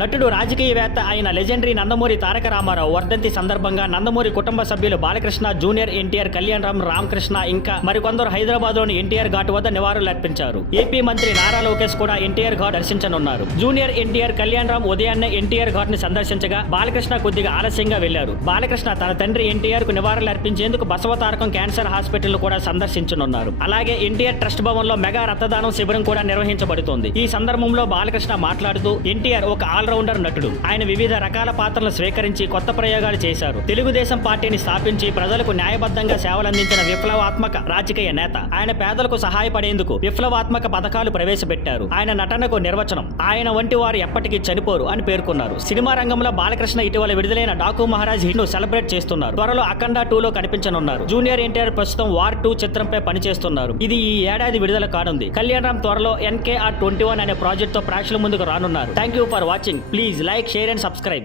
నటుడు రాజకీయవేత్త అయిన లెజెండరీ నందమూరి తారక రామారావు వర్ధంతి సందర్భంగా నందమూరి కుటుంబ సభ్యులు బాలకృష్ణ, జూనియర్ ఎన్టీఆర్, కళ్యాణరామ్, రామకృష్ణ ఇంకా మరికొందరు హైదరాబాద్ లోని ఎన్టీఆర్ ఘాట్ వద్ద నివాళులర్పించారు. ఏపీ మంత్రి నారా లోకేష్ కూడా ఎన్టీఆర్ ఘాట్ దర్శించనున్నారు. జూనియర్ ఎన్టీఆర్, కళ్యాణరామ్ ఉదయాన్నే ఎన్టీఆర్ ఘాట్ ని సందర్శించగా బాలకృష్ణ కొద్దిగా ఆలస్యంగా వెళ్లారు. బాలకృష్ణ తన తండ్రి ఎన్టీఆర్ కు నివాళులర్పించేందుకు బసవతారకం క్యాన్సర్ హాస్పిటల్ కూడా సందర్శించనున్నారు. అలాగే ఎన్టీఆర్ ట్రస్ట్ భవన్ లో మెగా రక్తదానం శిబిరం కూడా నిర్వహించబడుతోంది. ఈ సందర్భంలో బాలకృష్ణ మాట్లాడుతూ ఎన్టీఆర్ ఒక ఆల్రౌండర్ నటుడు. ఆయన వివిధ రకాల పాత్రలు స్వీకరించి కొత్త ప్రయోగాలు చేశారు. తెలుగుదేశం పార్టీని స్థాపించి ప్రజలకు న్యాయబద్ధంగా సేవలందించిన విప్లవాత్మక రాజకీయ నేత. ఆయన పేదలకు సహాయపడేందుకు విప్లవాత్మక పథకాలు ప్రవేశపెట్టారు. ఆయన నటనకు నిర్వచనం ఆయన వంటి వారు ఎప్పటికీ చనిపోరు అని పేర్కొన్నారు. సినిమా రంగంలో బాలకృష్ణ ఇటీవల విడుదలైన డాకు మహారాజ్ హిట్ ను సెలబ్రేట్ చేస్తున్నారు. త్వరలో అఖండ 2 లో కనిపించనున్నారు. జూనియర్ ఎన్టీఆర్ ప్రస్తుతం వార్ 2 చిత్రంపై పనిచేస్తున్నారు. ఇది ఈ ఏడాది విడుదల కానుంది. కళ్యాణరామ్ త్వరలో NKR 21 అనే ప్రాజెక్ట్ తో ప్రేక్షకుల ముందుకు రానున్నారు. Thank you for watching. Please like, share and subscribe.